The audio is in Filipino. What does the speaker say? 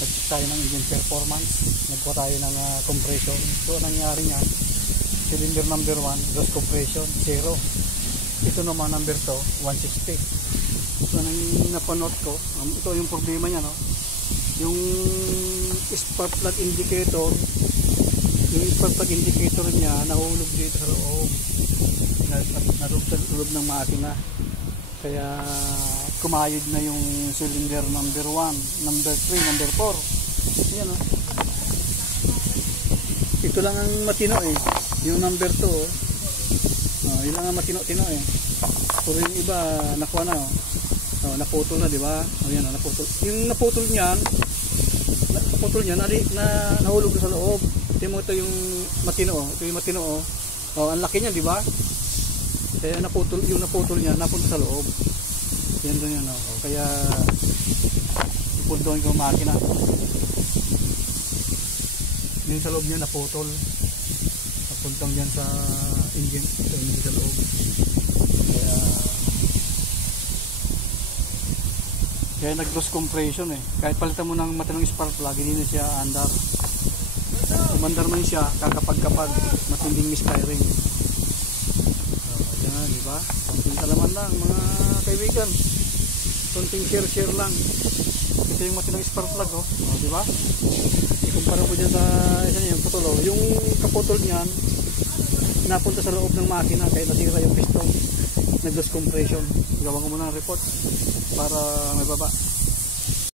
nag-check tayo ng engine performance, nagkuha tayo ng compression. So nangyari nga, cylinder number 1 gross compression 0, ito naman number 2 160. So nang napanood ko, ito yung problema niya, no? Yung spark plug indicator, niya nahulog dito sa loob, naroob sa loob ng makina, kaya kumayod na yung cylinder number 1, number 3, number 4. Yan, oh. Ito lang ang matino eh, yung number 2, oh. Yun lang ang matino-tino eh. Pero yung iba nakuha na, oh. Naputol na, di ba? Yan, naputol. Yung naputol niyan, nahulog sa loob. Ito yung matino, oh. Ito yung matino, oh. Ang laki niya, di ba? Kaya yung naputol niya napunta sa loob. Yan doon yan, oh. Kaya ipundoin ko makina. Yung sa loob niya naputol. Napuntang yan sa engine, sa loob. Kaya nag-loss compression eh. Kahit palitan mo ng matinong spark plug, hindi na siya andar. Umandar man siya, kakapag-kapag, matinding misfiring. Yan, di ba? Konting kalaman lang mga kaibigan. Konting share lang. Ito yung matinong spark plug, oh. Di ba? Ikumpara mo dyan sa yung putol, oh. Yung kaputol niyan, napunta sa loob ng makina, kaya nasira yung piston. Nag-loss compression. Gawa ko muna ng report para may baba.